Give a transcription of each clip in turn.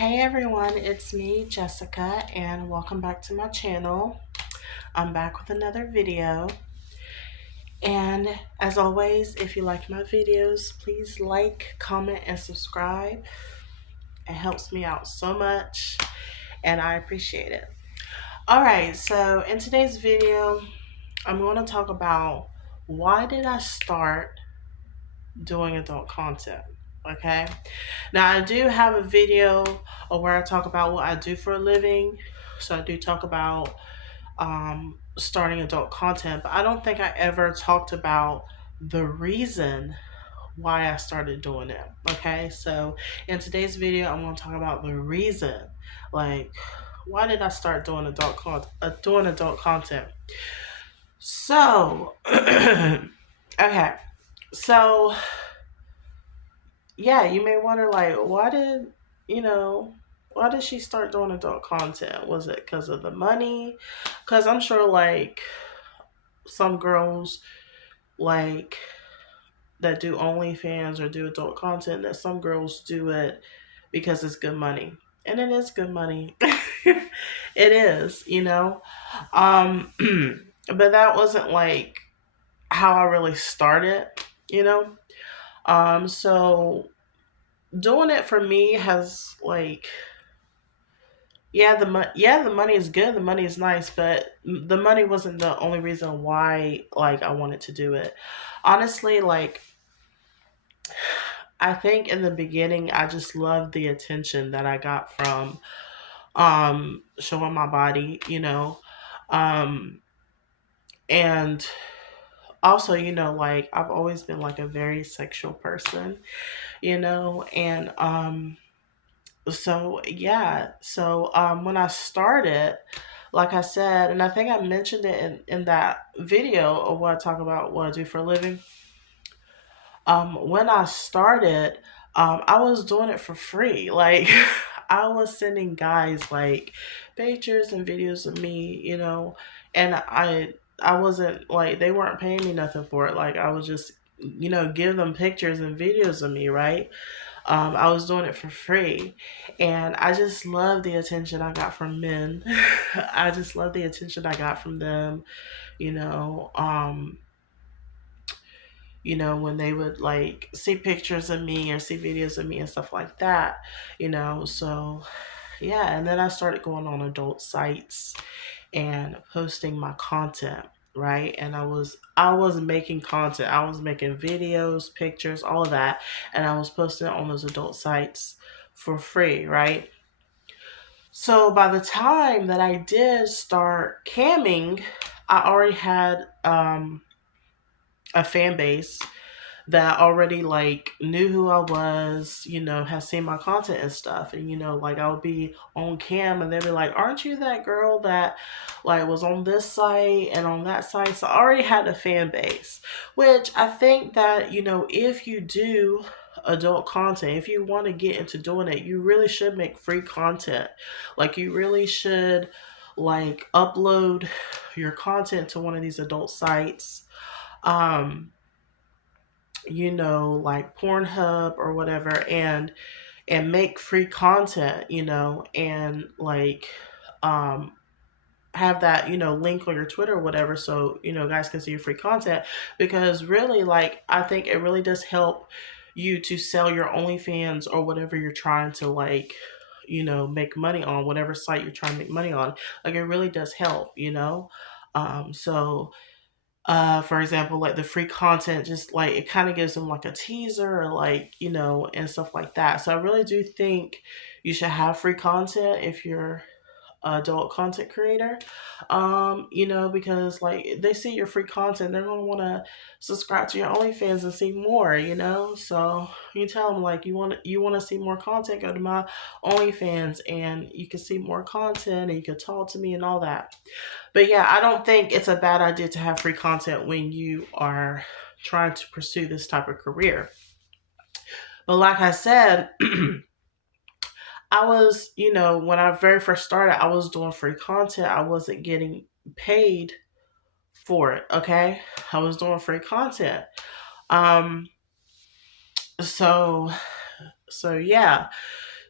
Hey everyone, it's me, Jessica, and welcome back to my channel. I'm back with another video. And as always, if you like my videos, please like, comment, and subscribe. It helps me out so much, and I appreciate it. Alright, so in today's video, I'm going to talk about why did I start doing adult content. Okay, now I do have a video where I talk about what I do for a living. So I do talk about starting adult content, but I don't think I ever talked about the reason why I started doing it. Okay, so in today's video, I'm going to talk about the reason, like why did I start doing adult content. So, okay, so yeah, you may wonder like you know why did she start doing adult content? Was it because of the money? Because I'm sure like some girls like that do OnlyFans or do adult content, that some girls do it because it's good money. And it is good money. It is, Um but that wasn't like how I really started, you know? So doing it for me has like the money is good, the money is nice, but the money wasn't the only reason why like I wanted to do it. Honestly, like I think in the beginning I just loved the attention that I got from showing my body, Um and also, like I've always been like a very sexual person, and so yeah, so when I started, like I said, and I think I mentioned it in that video of what I talk about what I do for a living. When I started, I was doing it for free. Like I was sending guys like pictures and videos of me, and I wasn't like they weren't paying me nothing for it. Like I was just give them pictures and videos of me, right? I was doing it for free, and I just love the attention I got from men. I just love the attention I got from them. You know, um, when they would like see pictures of me or see videos of me and stuff like that. So yeah, and then I started going on adult sites and posting my content, right? And I was making content. I was making videos, pictures, all of that, and I was posting it on those adult sites for free, right? So by the time that I did start camming, I already had a fan base that already like knew who I was, has seen my content and stuff. And like I would be on cam and they'd be like, "Aren't you that girl that like was on this site and on that site?" So I already had a fan base, which I think that, if you do adult content, if you want to get into doing it, you really should make free content. Like you really should like upload your content to one of these adult sites. Um, like Pornhub or whatever, and make free content, and like um have that, link on your Twitter or whatever, so guys can see your free content. Because really, like I think it really does help you to sell your OnlyFans or whatever you're trying to like, make money on, whatever site you're trying to make money on. Like it really does help, so for example, like the free content, just like it kind of gives them like a teaser or like, and stuff like that. So I really do think you should have free content if you're an adult content creator. Because like they see your free content, they're gonna want to subscribe to your OnlyFans and see more, So you tell them like you want to see more content, go to my OnlyFans and you can see more content and you can talk to me and all that. But yeah, I don't think it's a bad idea to have free content when you are trying to pursue this type of career. But like I said, I was, when I very first started, I was doing free content. I wasn't getting paid for it. Okay. I was doing free content. Um, so, so yeah.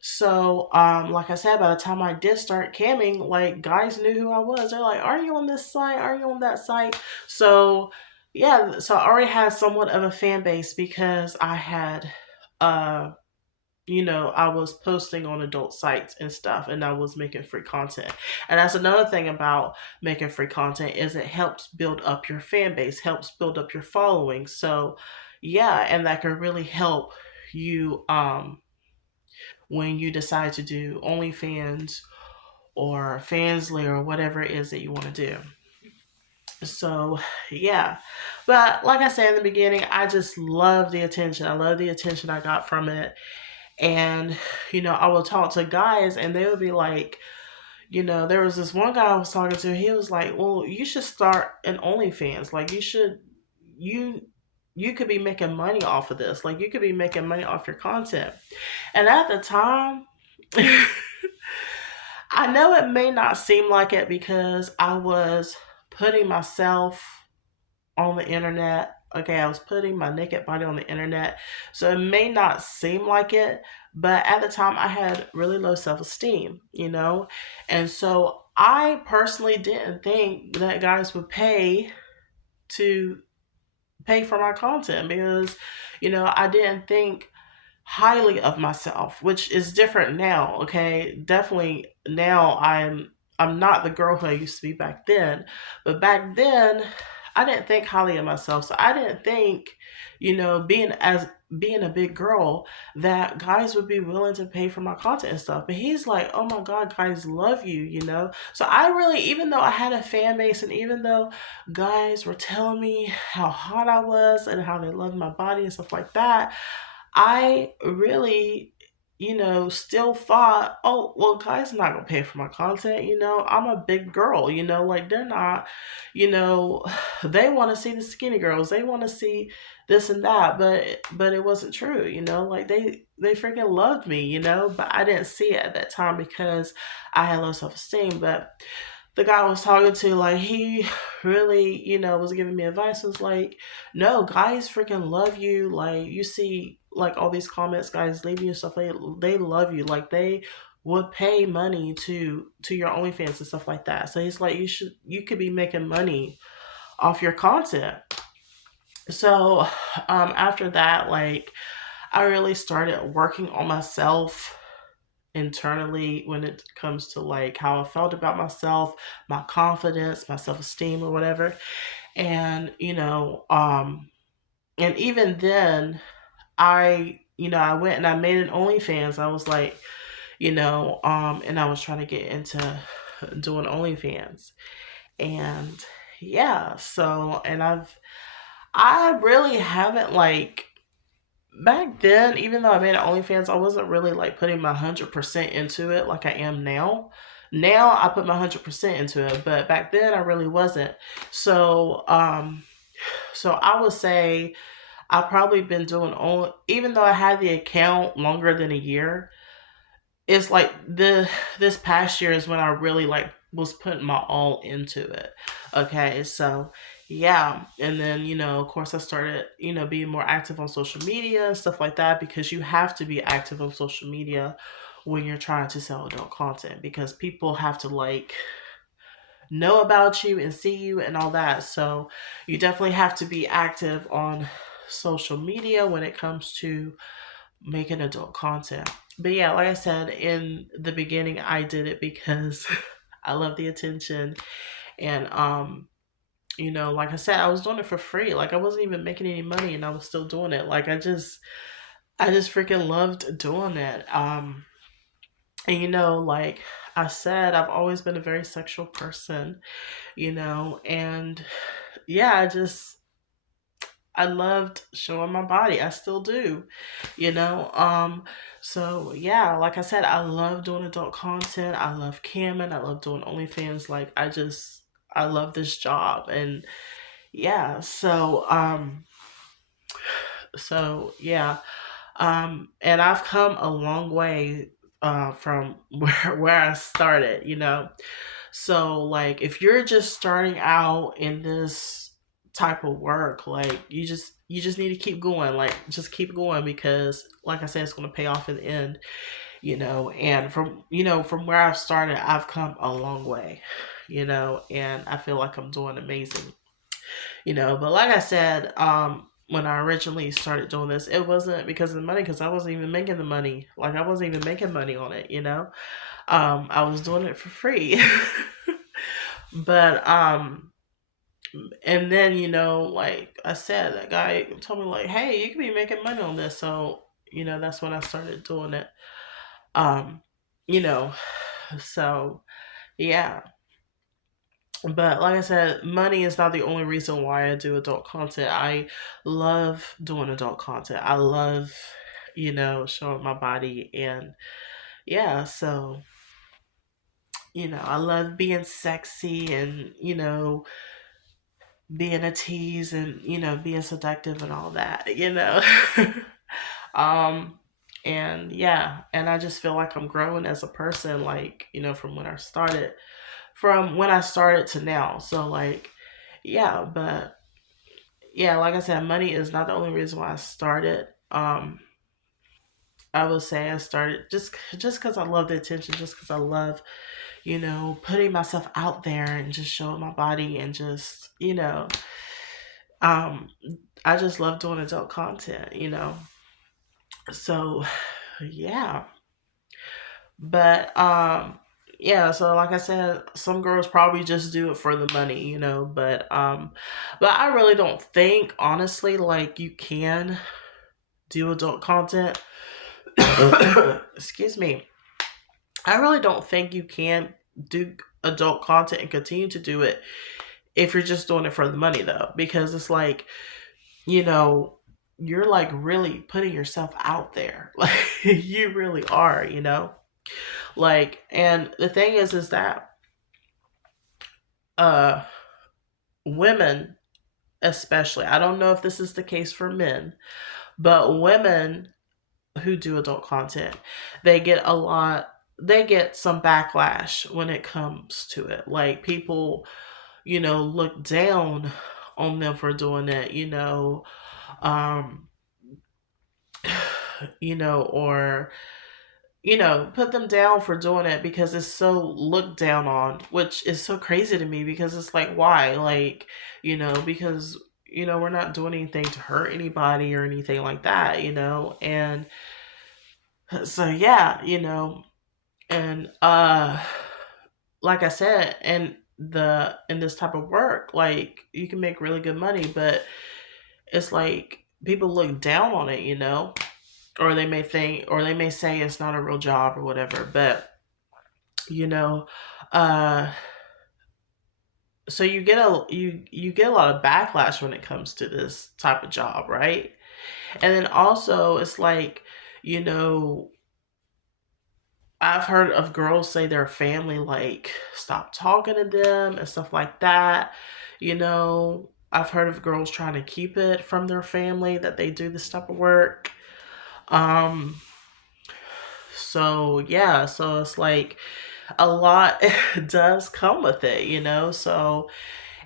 So, like I said, by the time I did start camming, like guys knew who I was. They're like, "Are you on this site? Are you on that site?" So, yeah, so I already had somewhat of a fan base because I had, uh, I was posting on adult sites and stuff, and I was making free content. And that's another thing about making free content is it helps build up your fan base, helps build up your following. So, yeah, and that can really help you when you decide to do OnlyFans or Fansly or whatever it is that you want to do. So, yeah. But like I said in the beginning, I just love the attention. I love the attention I got from it. And, I would talk to guys and they would be like, there was this one guy I was talking to. He was like, "Well, you should start an OnlyFans. Like, you you could be making money off of this. Like, you could be making money off your content." And at the time, I know it may not seem like it because I was putting myself on the internet. Okay, I was putting my naked body on the internet. So it may not seem like it, but at the time I had really low self esteem, And so I personally didn't think that guys would to pay for my content because, I didn't think highly of myself, which is different now. Okay, definitely now I'm not the girl who I used to be back then, but back then I didn't think highly of myself. So I didn't think, being a big girl, that guys would be willing to pay for my content and stuff. But he's like, "Oh my god, guys love you." So I really, even though I had a fan base and even though guys were telling me how hot I was and how they loved my body and stuff like that, I really, still thought, "Oh, well, guys are not gonna pay for my content. I'm a big girl. Like they're not, you know, they want to see the skinny girls. They want to see this and that." But it wasn't true. Like they freaking loved me. But I didn't see it at that time because I had low self esteem. But the guy I was talking to, like, he really, was giving me advice. Was like, "No, guys freaking love you. Like, you see, like, all these comments guys leave you and stuff. They love you. Like, they would pay money to your OnlyFans and stuff like that." So he's like, you could be making money off your content." So, after that, like, I really started working on myself internally when it comes to like how I felt about myself, my confidence, my self-esteem or whatever. And and even then I went and I made an OnlyFans. I was like, and I was trying to get into doing OnlyFans. And yeah, so and I really haven't like back then, even though I made OnlyFans, I wasn't really like putting my 100% into it like I am now. Now I put my 100% into it, but back then I really wasn't. So, so I would say I've probably been doing only, even though I had the account longer than a year, it's like this past year is when I really like was putting my all into it. Okay, so yeah, and then of course I started being more active on social media and stuff like that because you have to be active on social media when you're trying to sell adult content because people have to like know about you and see you and all that. So you definitely have to be active on social media when it comes to making adult content. But yeah, like I said in the beginning, I did it because I love the attention. And like I said, I was doing it for free. Like I wasn't even making any money and I was still doing it. Like I just freaking loved doing it. And like I said, I've always been a very sexual person, and yeah, I loved showing my body. I still do, you know. So yeah, like I said, I love doing adult content. I love camming. I love doing OnlyFans. Like I love this job, and yeah. So yeah, and I've come a long way from where I started. So like if you're just starting out in this type of work, like you just need to keep going. Like just keep going because like I said, it's gonna pay off in the end. and from where I've started, I've come a long way, and I feel like I'm doing amazing, but like I said, when I originally started doing this, it wasn't because of the money, because I wasn't even making the money. Like, I wasn't even making money on it, I was doing it for free. But and then, like I said, that guy told me, like, hey, you can be making money on this. So, that's when I started doing it. Um, you know, so yeah. But like I said, money is not the only reason why I do adult content. I love doing adult content. I love, showing my body, and yeah, so I love being sexy, and being a tease, and being seductive and all that. um and yeah, and I just feel like I'm growing as a person, like, from when I started to now. So, like, yeah, but yeah, like I said, money is not the only reason why I started. I will say I started just because I love the attention, just because I love, putting myself out there and just showing my body, and just, um, I just love doing adult content. So yeah, but yeah, so like I said, some girls probably just do it for the money, but I really don't think, honestly, like, you can do adult content. Excuse me. I really don't think you can do adult content and continue to do it if you're just doing it for the money, though, because it's like, you know, you're like really putting yourself out there. Like, you really are. Like, and the thing is that uh women, especially, I don't know if this is the case for men, but women who do adult content, they get some backlash when it comes to it. Like, people, look down on them for doing it, um, or, put them down for doing it because it's so looked down on, which is so crazy to me, because it's like, why? Like, because, we're not doing anything to hurt anybody or anything like that, and so yeah, and like I said, and the in this type of work, like, you can make really good money, but it's like people look down on it, or they may say it's not a real job or whatever, but you know uh so you get a lot of backlash when it comes to this type of job, right? And then also, it's like, you know I've heard of girls say their family, like, stop talking to them and stuff like that. I've heard of girls trying to keep it from their family that they do this type of work. Um, so yeah, so it's like a lot does come with it, So,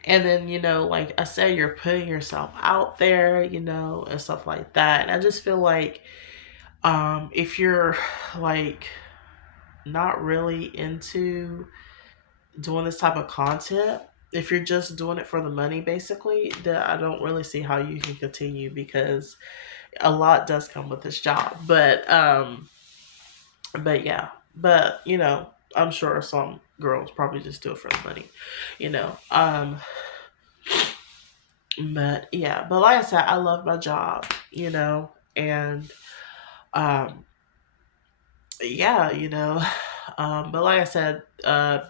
and then, like I said, you're putting yourself out there, and stuff like that. And I just feel like, if you're like not really into doing this type of content, if you're just doing it for the money, basically, then I don't really see how you can continue, because a lot does come with this job. But yeah, but I'm sure some girls probably just do it for the money, you know. But yeah, but like I said, I love my job, and um, yeah, but like I said,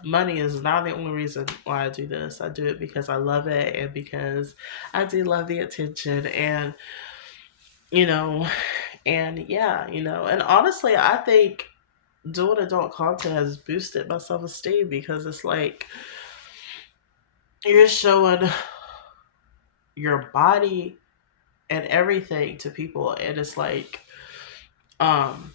money is not the only reason why I do this. I do it because I love it, and because I do love the attention, and you know, and yeah, and honestly, I think doing adult content has boosted my self esteem, because it's like you're showing your body and everything to people, and it's like, um,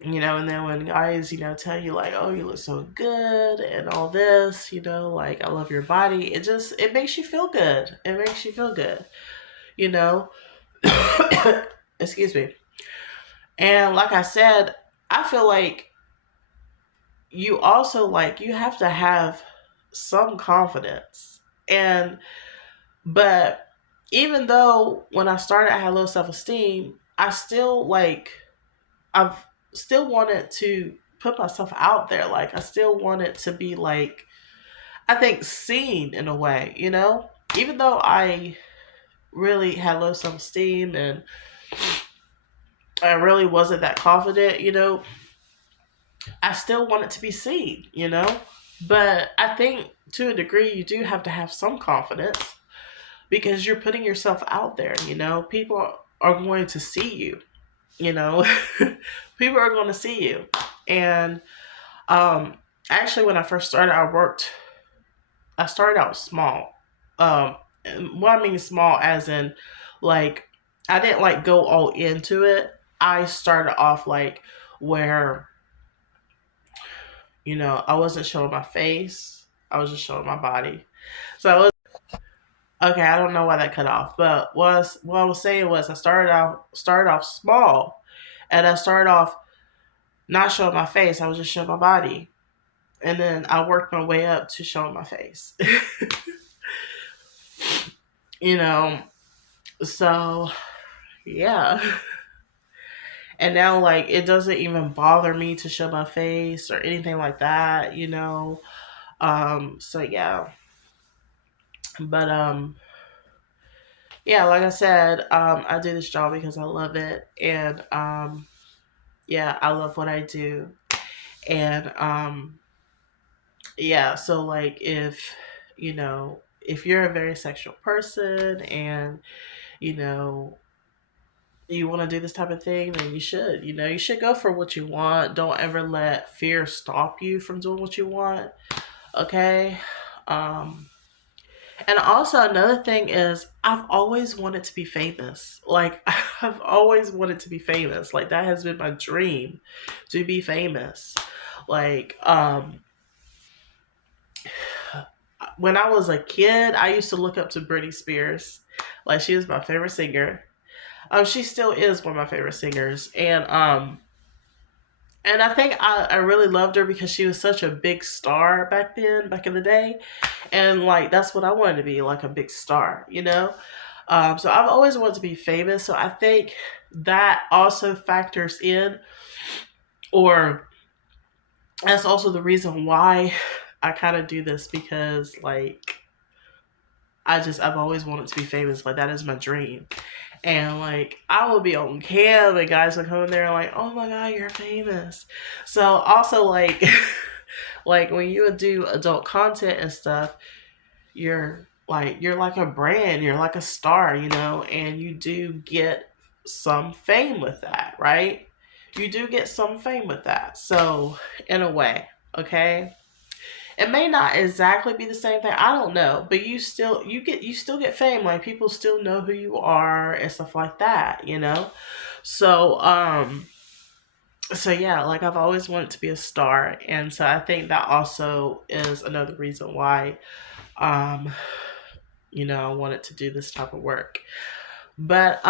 and then when guys, tell you, like, oh, you look so good and all this, like, I love your body, it makes you feel good. It makes you feel good, you know? Excuse me. And like I said, I feel like you also like you have to have some confidence. And but even though when I started I had low self-esteem, I still like I've still wanted to put myself out there. Like I still wanted to be like I think seen in a way, you know? Even though I really had low self esteem and I really wasn't that confident, you know, I still wanted to be seen, you know? But I think to a degree you do have to have some confidence because you're putting yourself out there, you know? People are going to see you, you know? People are going to see you. And actually when I first started I started out small. And what I mean small as in like I didn't like go all into it. I started off like where, you know, I wasn't showing my face. I was just showing my body. So I was okay, I don't know why that cut off. But what I was saying was I started off small and I started off not showing my face, I was just showing my body. And then I worked my way up to showing my face. You know, so yeah. And now like it doesn't even bother me to show my face or anything like that, you know. So yeah. But yeah, like I said, I do this job because I love it, and yeah, I love what I do. And yeah, so like if you know, if you're a very sexual person and you know you want to do this type of thing, then you should. You know, you should go for what you want. Don't ever let fear stop you from doing what you want. Okay. Um, and also another thing is I've always wanted to be famous. Like I've always wanted to be famous. Like that has been my dream to be famous. Like when I was a kid, I used to look up to Britney Spears. Like she was my favorite singer. She still is one of my favorite singers, and I think I really loved her because she was such a big star back then, back in the day, and like that's what I wanted to be, like a big star, you know. So I've always wanted to be famous. So I think that also factors in, or that's also the reason why I kind of do this because like I've always wanted to be famous. Like that is my dream. And like I would be on cam and guys would come in there and like, oh my god, you're famous. So also like like when you would do adult content and stuff, you're like a brand, you're like a star, you know, and you do get some fame with that, right? You do get some fame with that. So in a way, okay? It may not exactly be the same thing. I don't know, but you still get fame. Like people still know who you are and stuff like that, you know. So so yeah, like I've always wanted to be a star, and so I think that also is another reason why um you know I wanted to do this type of work. But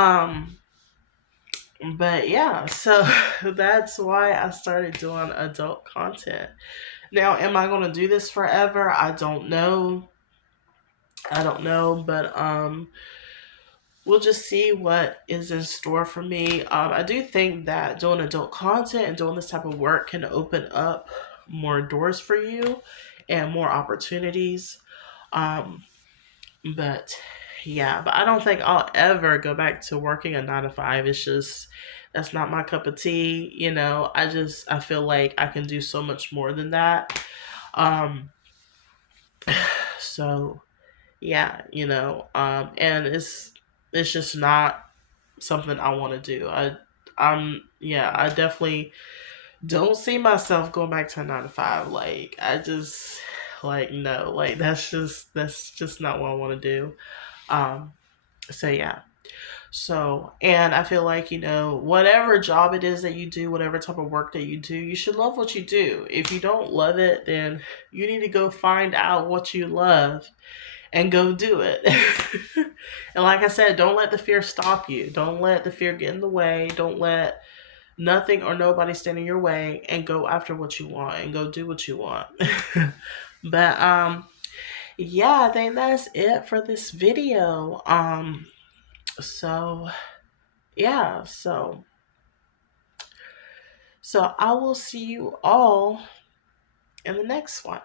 yeah, so that's why I started doing adult content. Now, am I going to do this forever? I don't know. I don't know, but we'll just see what is in store for me. I do think that doing adult content and doing this type of work can open up more doors for you and more opportunities. Um, but yeah, but I don't think I'll ever go back to working a 9 to 5. It's just that's not my cup of tea. You know, I feel like I can do so much more than that. Um, so yeah, you know, and it's just not something I want to do. Yeah, I definitely don't see myself going back to a 9 to 5. Like I just like no, like that's just not what I want to do. Um, so yeah. So, and I feel like, you know, whatever job it is that you do, whatever type of work that you do, you should love what you do. If you don't love it, then you need to go find out what you love and go do it. And like I said, don't let the fear stop you. Don't let the fear get in the way. Don't let nothing or nobody stand in your way, and go after what you want and go do what you want. But yeah, I think that's it for this video. So yeah, so I will see you all in the next one.